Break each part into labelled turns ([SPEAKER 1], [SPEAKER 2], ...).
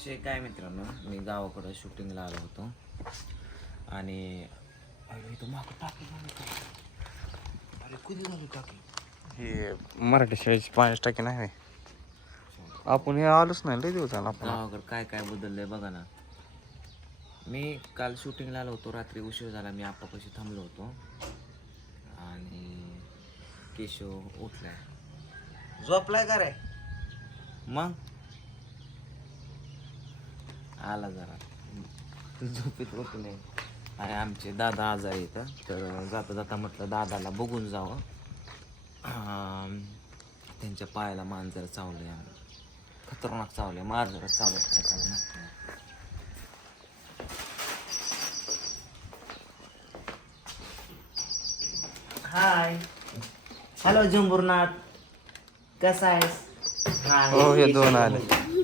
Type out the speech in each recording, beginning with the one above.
[SPEAKER 1] विषय काय मित्रांनो, मी गावाकडं शूटिंगला आलो होतो आणि इथं मागं टाकी झाली. अरे कधी झाली टाकी?
[SPEAKER 2] हे मराठी शाळेची 5 टक्के नाही. आपण हे आलोच नाही लय दिवस झाला आपण.
[SPEAKER 1] गावाकडं काय काय बदललंय बघा ना. मी काल शूटिंगला आलो होतो, रात्री उशीर झाला, मी आप्पापाशी थांबलो होतो आणि केशव उठलाय. झोपलाय का रे? मग आला जरा झोपेत उठले. अरे आमचे दादा आजारी येतं, तर जाता जाता म्हटलं दादाला बघून जावं. त्यांच्या पायाला मांजर चावले, खतरनाक चावले, मांजर चावले. हाय, हॅलो जंबूरनाथ, कसा आहेस?
[SPEAKER 2] हो हे दोन आले.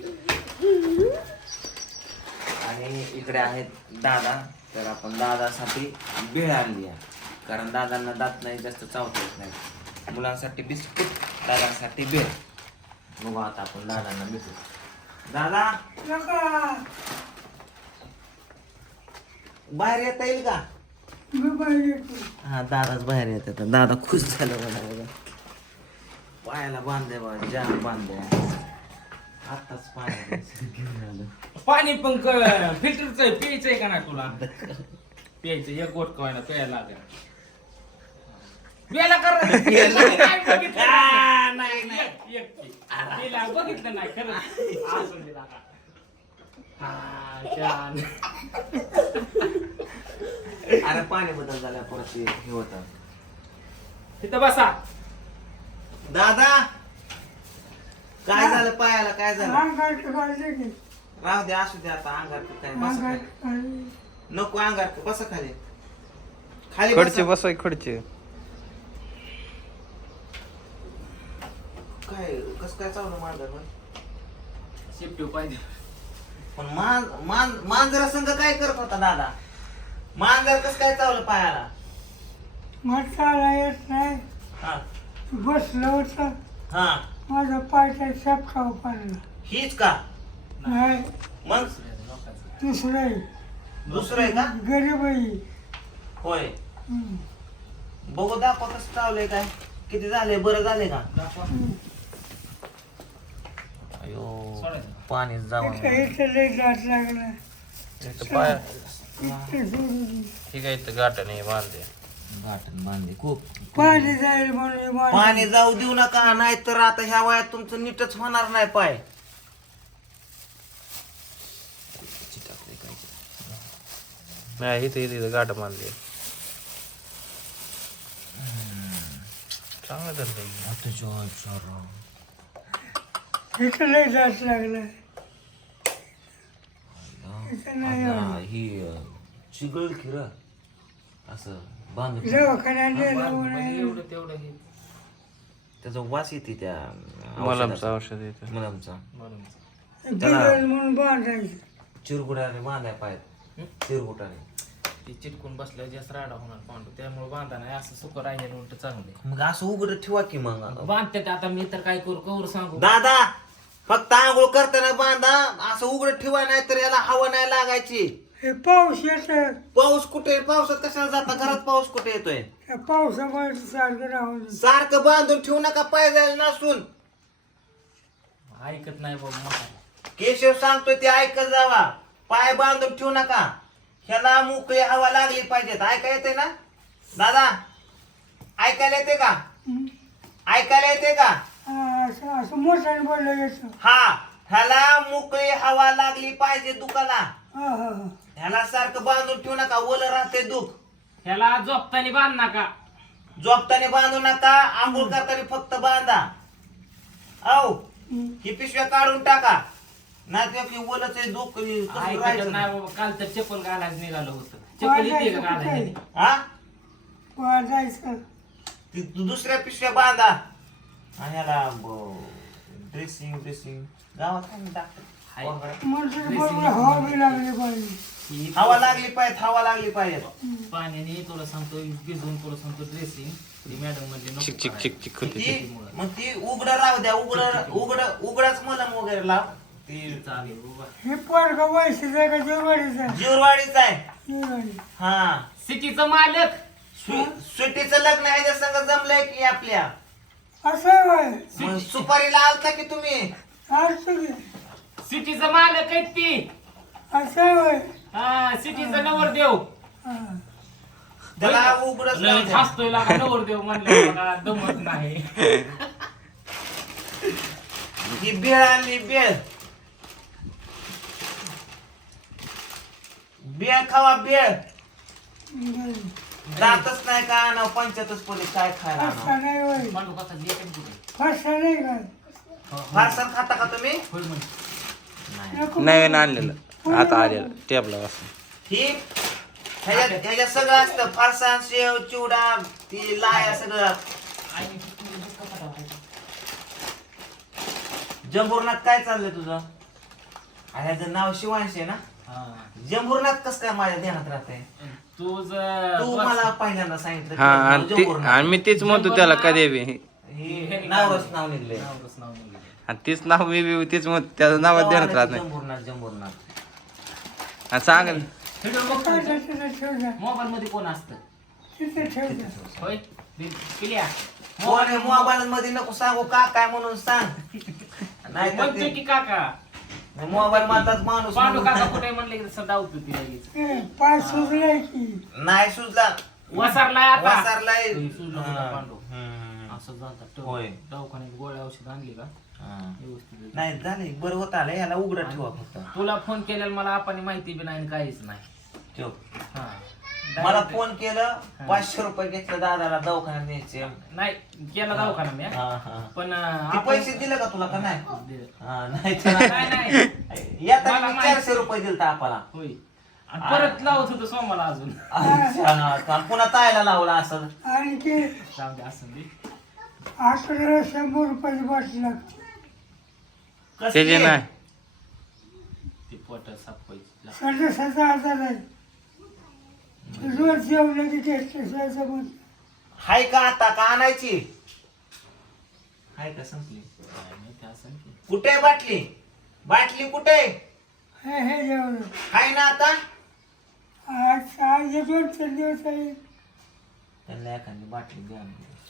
[SPEAKER 1] आणि इकडे आहेत दादा. तर आपण दादासाठी भेळ आणली आहे, कारण दादांना दात नाही जास्त चावता येत नाही. मुलांसाठी बिस्किट, दादांसाठी भेळ. बघू आता आपण दादांना भेटू. दादा बाहेर येता येईल का? हा दादाच बाहेर येत. दादा खुश झाला बघा. पायाला बांधले बघा, जाम बांधले. आताच पाणी घेऊन आलो.
[SPEAKER 3] पाणी पण फिल्टरचं आहे, प्यायचंय का नाही तुला? प्यायचं एक गोट कवायला प्यायला लागेल. प्यायला कर बघितलं नाही खरं.
[SPEAKER 1] अरे पाणी बदल झाल्या परत हे होत.
[SPEAKER 3] तिथं बसा.
[SPEAKER 1] दादा काय झालं पायाला? काय झालं? राहू दे, असू दे आता. अंगार काय बसा खाली. नको अंगार, बसा खाली. खाली
[SPEAKER 2] खडचे
[SPEAKER 1] बसा.
[SPEAKER 2] बसाय खडचे.
[SPEAKER 1] काय कस काय चावलं मांजर?
[SPEAKER 3] शिफ्ट पाहिजे.
[SPEAKER 1] पण मांजरा संघ काय करत होता दादा? मांजर कस काय चावलं पायाला?
[SPEAKER 4] मला येत नाही.
[SPEAKER 1] हा
[SPEAKER 4] बसलं होतं,
[SPEAKER 1] हा,
[SPEAKER 4] माझा पायचा शापकाव पडला.
[SPEAKER 1] हीच का?
[SPEAKER 4] नाही,
[SPEAKER 1] मग
[SPEAKER 4] दुसरं आहे.
[SPEAKER 1] दुसरं आहे का?
[SPEAKER 4] गरीब आहे.
[SPEAKER 1] होय.
[SPEAKER 4] हम्म.
[SPEAKER 1] बघू दाखवा कसं चावलंय, काय किती झाले, बरं झाले का? अयो पाणी जाऊन
[SPEAKER 4] इथं लय गाठ लागला.
[SPEAKER 2] पाय
[SPEAKER 4] इथं सोडून.
[SPEAKER 2] ठीक आहे, इथं गाठण बांधते.
[SPEAKER 1] गाठण बांधले खूप.
[SPEAKER 4] पाणी जाईल म्हणून हे बांधलं.
[SPEAKER 1] पाणी जाऊ देऊ नका, नाहीतर आता ह्या वयात तुमचं नीटच होणार नाही पाय.
[SPEAKER 2] नाही इथं गाठ बांधली. चांगलं धरलं.
[SPEAKER 4] इथं लय गाठ लागला. इथं नाही एवढं.
[SPEAKER 1] ही चिगळ खिर असं बांधून
[SPEAKER 4] दवाखान्यात नेलं म्हणे.
[SPEAKER 3] एवढं तेवढं हे
[SPEAKER 1] त्याचा वास येते त्या
[SPEAKER 2] मलमचं औषध येतं.
[SPEAKER 1] मुलांचा.
[SPEAKER 4] गिरण म्हणून बांधायचं.
[SPEAKER 1] चिरगुड्याने बांधाय पाहिजे. चिरगुटाने
[SPEAKER 3] ती चिटकून बसल्यावर जास्त राडा होणार पांडू, त्यामुळे बांधा नाही. असं सुख राहिलं उलट चांगले
[SPEAKER 1] मग असं उघड ठेवा की मग.
[SPEAKER 3] बांधते. आता मी तर काय करू, कवर सांगू.
[SPEAKER 1] दादा फक्त आंघोळ करताना बांधा, असं उघड ठेवा, नाही तर याला हवा नाही लागायची.
[SPEAKER 4] हे पाऊस येत.
[SPEAKER 1] पाऊस कुठे? पावसात कशाला जाता? घरात पाऊस कुठे येतोय?
[SPEAKER 4] त्या पावसामुळे सारखं राहून.
[SPEAKER 1] सारखं बांधून ठेवू नका, पाय जायला नसून.
[SPEAKER 3] ऐकत नाही बाबा मोठा.
[SPEAKER 1] केशव सांगतोय ते ऐकत जावा. पाय बांधून ठेवू नका, ह्याला मोकळी हवा लागली पाहिजे. ऐका येते ना दादा? ऐकायला येते का? ऐकायला येते का?
[SPEAKER 4] असं असं मोठ्याने बोललं येतं.
[SPEAKER 1] हा, ह्याला मोकळी हवा लागली पाहिजे दुखाला.
[SPEAKER 4] हा हा हा.
[SPEAKER 1] ह्याला सारखं बांधून ठेवू नका, ओलं राहते दुख.
[SPEAKER 3] ह्याला झोपताना बांध नका.
[SPEAKER 1] झोपताना बांधू नका, आंघोळ करताना फक्त बांधा. औ ही पिशव्या काढून टाका, नाही ओलच दुख कसं
[SPEAKER 3] ऐकत
[SPEAKER 1] राहायचं
[SPEAKER 3] नाही
[SPEAKER 1] नाही.
[SPEAKER 3] बाबा. काल तर चप्पल घालायचं निघालं होतं. चप्पल येते का घालायला?
[SPEAKER 1] हा,
[SPEAKER 4] वाजायचं.
[SPEAKER 1] ती दुसऱ्या पिशव्या बांधा. आणि ह्याला ड्रेसिंग गावात काय म्हणतात?
[SPEAKER 4] म्हणून बरोबर हवा बी लागली पाहिजे.
[SPEAKER 1] हवा लागली पाहिजे, हवा लागली पाहिजे.
[SPEAKER 3] पाण्याने तुला सांगतो, भिजवून तुला सांगतो ड्रेसिंग. मॅडम म्हणजे
[SPEAKER 2] चिक चिक चिक चिक होते.
[SPEAKER 1] मग ती उघड राहू द्या. उघडच मलम वगैरे लाव. ती
[SPEAKER 3] चालेल बाबा.
[SPEAKER 4] हे पोरगा वयसीचं आहे का जेवाडीचं आहे?
[SPEAKER 1] जीवरवाडीचा आहे.
[SPEAKER 4] जेवाडी.
[SPEAKER 1] हा
[SPEAKER 3] सिटीचा मालक.
[SPEAKER 1] सुट्टीचं लग्न आहे त्या संग जमलंय की आपल्या.
[SPEAKER 4] असं आहे होय.
[SPEAKER 1] मग सुपारीला आलता की तुम्ही.
[SPEAKER 4] असं की.
[SPEAKER 3] सिटीचा मालक आहेत ती.
[SPEAKER 4] असं आहे होय.
[SPEAKER 3] हा सिटीचा नवरदेव.
[SPEAKER 4] हा.
[SPEAKER 1] त्याला उघडच
[SPEAKER 3] लय हसतोय लागा नवरदेव म्हणलं मला दमत नाही.
[SPEAKER 1] ही बेळ आणली बेळ. बेळ खावा बेळ.
[SPEAKER 4] बरं.
[SPEAKER 1] जातच नाही का ना पंचायतच पोलीस काय खायला आणावं?
[SPEAKER 4] फसा नाही होय.
[SPEAKER 3] मांडू कसा जे पण कुठे.
[SPEAKER 4] फसा नाही का?
[SPEAKER 1] फारसन खाता का तुम्ही.
[SPEAKER 3] होय म्हण.
[SPEAKER 4] नको.
[SPEAKER 2] नवीन आणलेलं आता आलेलं टेबला वाजता.
[SPEAKER 1] ही ह्याच्यात सगळं असतं. फारसान शेव चिवडा ती लाया सगळं.
[SPEAKER 3] आईने किती बुक्का पाठवला.
[SPEAKER 1] जंबूरनाथ काय चाललंय तुझं. ह्याचं नाव शिवांश आहे ना.
[SPEAKER 3] हा.
[SPEAKER 1] जंबूरनाथ कस काय माझ्या ध्यानात राहतंय.
[SPEAKER 3] तुझं
[SPEAKER 1] तू मला पहिल्यांदा सांगितलं
[SPEAKER 2] हा
[SPEAKER 1] की
[SPEAKER 2] आणि
[SPEAKER 1] जंबूरनाथ.
[SPEAKER 2] आणि मी तेच म्हणतो त्याला कधी बी
[SPEAKER 1] हे नावच नाव निघले.
[SPEAKER 3] नावच नाव निघालं.
[SPEAKER 2] आणि तीच नाव मी बी तेच म्हणतो त्याचं नाव ध्यानात राहत नाही.
[SPEAKER 1] जंबूरनाथ जंबूरनाथ.
[SPEAKER 2] आणि सांगेल
[SPEAKER 3] व्हिडिओ बघतो
[SPEAKER 4] काय
[SPEAKER 3] का?
[SPEAKER 4] तिथे ठेव जा.
[SPEAKER 3] मोबाईल मध्ये कोण असतं.
[SPEAKER 4] तिथे ठेव जा.
[SPEAKER 3] होय पिल्या.
[SPEAKER 1] कोण आहे मोबाईल मध्ये नको सांगू का काय म्हणून सांग. नाही तर
[SPEAKER 3] म्हणतोय की काका.
[SPEAKER 1] मोबाईल मधलाच माणूस
[SPEAKER 3] पांडू
[SPEAKER 1] म्हणून.
[SPEAKER 3] काका कुठे म्हणले की धावतो ती लगेच.
[SPEAKER 4] ए, पाय सुजलाय की.
[SPEAKER 1] नाही सुजला.
[SPEAKER 3] वसारलाय आता.
[SPEAKER 1] वासारलाय.
[SPEAKER 3] सुजला होता पांडू.
[SPEAKER 1] हम्म.
[SPEAKER 3] असं झालं.
[SPEAKER 1] होय.
[SPEAKER 3] दवाखान्यात गोळ्या औषध आणली का
[SPEAKER 1] हा.
[SPEAKER 3] व्यवस्थित आहे.
[SPEAKER 1] नाही झाले बरं होत आलं याला उघडं ठेवा फक्त.
[SPEAKER 3] तुला फोन केलेला मला आपण माहिती बी नाही आणि काहीच नाही.
[SPEAKER 1] ठेव.
[SPEAKER 3] हा.
[SPEAKER 1] मला
[SPEAKER 3] Direct-
[SPEAKER 1] फोन केलं 500 रुपये घेतलं दादाला दवाखान्यात न्यायचे.
[SPEAKER 3] नाही केला दवाखाना मी
[SPEAKER 1] हा, हा.
[SPEAKER 3] पण
[SPEAKER 1] ते पैसे दिले का तुला का नाही.
[SPEAKER 3] दिलं.
[SPEAKER 1] हा, नाही तर
[SPEAKER 3] नाही नाही
[SPEAKER 1] येताना
[SPEAKER 3] मला
[SPEAKER 1] मी
[SPEAKER 3] माहिती.
[SPEAKER 1] 400 रुपये दिलता आपला.
[SPEAKER 3] होय आणि परत लावत होतो सोमाला अजून.
[SPEAKER 1] अच्छा, का पुन्हा तायला लावला असं.
[SPEAKER 4] आणि ते
[SPEAKER 3] जाऊ दे असं दे.
[SPEAKER 4] आठवड्याला 100 रुपयाची बाटली लागते.
[SPEAKER 2] त्याचे नाही
[SPEAKER 3] ते पोट सापवायची.
[SPEAKER 4] सदस्याचा आजार आहे. रोज जेवलं की टेस्ट
[SPEAKER 1] हाय का आता का आणायची. हाय का संपली.
[SPEAKER 3] काय माहिती असं की.
[SPEAKER 1] कुठे आहे बाटली. बाटली कुठे आहे?
[SPEAKER 4] हे जेवलं.
[SPEAKER 1] हाय ना आता.
[SPEAKER 4] आज 2-3 दिवस आहे.
[SPEAKER 1] त्यांना एखादी बाटली द्या.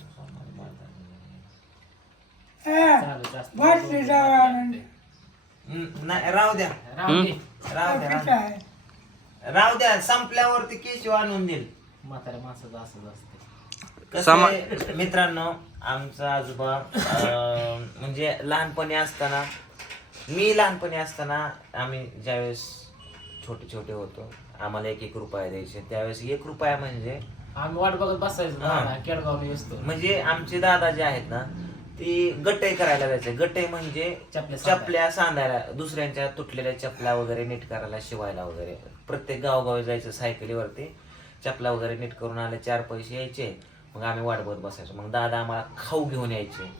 [SPEAKER 3] चालत असतं.
[SPEAKER 4] बाटली जावं आणून.
[SPEAKER 1] नाही राहू द्या.
[SPEAKER 3] राहू दे.
[SPEAKER 1] राहू द्या, राहू
[SPEAKER 4] पिठा
[SPEAKER 1] द्या.
[SPEAKER 4] आहे.
[SPEAKER 1] राहू द्या संपल्यावरती केशव आणून देईल.
[SPEAKER 3] म्हाताऱ्या माणसाचं असंच असते.
[SPEAKER 1] कसं आहे, मित्रांनो आमचा आजोबा म्हणजे लहानपणी असताना मी लहानपणी असताना आम्ही ज्यावेळेस छोटे छोटे होतो आम्हाला 1-1 रुपया द्यायचे. त्यावेळेस 1 रुपया म्हणजे
[SPEAKER 3] आम्ही वाट बघत बसायचो
[SPEAKER 1] हा.
[SPEAKER 3] ना केडगावला असतो.
[SPEAKER 1] म्हणजे आमचे दादा जे आहेत ना ती गटई करायला जायचे. गटई म्हणजे चपल्या सांधायला दुसऱ्यांच्या तुटलेल्या चपला वगैरे नीट करायला शिवायला वगैरे प्रत्येक गावोगावी जायचं सायकलीवरती. चपला वगैरे नीट करून आले 4 पैसे यायचे. मग आम्ही वाट बघत बसायचो. मग दादा आम्हाला खाऊ घेऊन यायचे.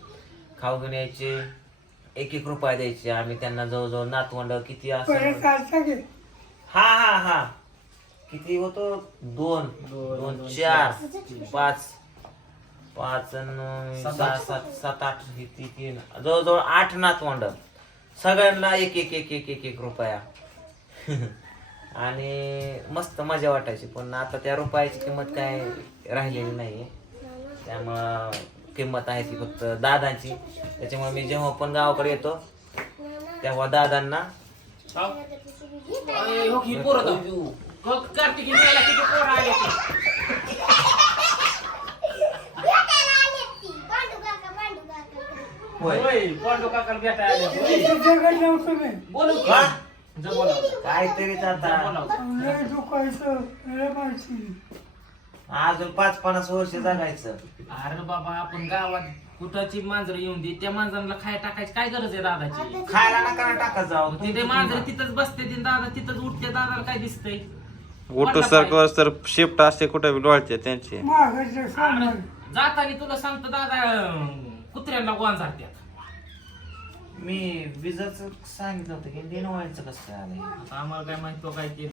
[SPEAKER 1] 1-1 रुपया द्यायचे. आम्ही त्यांना जवळजवळ नातवंड किती
[SPEAKER 4] परत
[SPEAKER 1] असं
[SPEAKER 4] चालतं की.
[SPEAKER 1] हा किती होतो 2 2 4 5 5 7 8 3 जवळजवळ 8 नातवंड सगळ्यांना 1 रुपया. आणि मस्त मजा वाटायची. पण आता त्या रुपयाची किंमत काय राहिलेली नाहीये. त्यामुळं किंमत आहे ती फक्त दादांची. त्याच्यामुळे मी जेव्हा पण गावाकडे येतो तेव्हा दादांना
[SPEAKER 3] हो की पोरं कार्तिकी मेला किती पोरं आले ते.
[SPEAKER 1] होय.
[SPEAKER 3] होय पांडू काकाला भेटायला आले. होय.
[SPEAKER 4] तुझ्याकडे नव्हतं मी.
[SPEAKER 3] बोलू की.
[SPEAKER 1] हा?
[SPEAKER 3] जा बोलावं.
[SPEAKER 1] काहीतरीच
[SPEAKER 3] जा
[SPEAKER 1] आता
[SPEAKER 3] बोलावं.
[SPEAKER 4] लय दुखायचं. लय माहिती.
[SPEAKER 1] अजून 5-50 वर्ष जगायचं.
[SPEAKER 3] अरे बाबा आपण गावात कुठाची मांजर येऊन दे त्या मांजराला खाय टाकायची काय गरज आहे दादाची.
[SPEAKER 1] खायला नका टाकत जाऊ.
[SPEAKER 3] तिथे मांजर तिथंच बसते ती दादा तिथंच उठते दादाला काय दिसतंय.
[SPEAKER 2] उठू सर शिफ्ट असते कुठे बी डोळते त्यांची.
[SPEAKER 4] मागायचं सोमवार.
[SPEAKER 3] जाताना तुला सांगतो दादा कुत्र्यांना गोंजारत्यात.
[SPEAKER 1] मी विजाचं सांगितलं होतं की देणं व्हायचं कसं काय आलंय.
[SPEAKER 3] आता आम्हाला काय माहित तो काय ते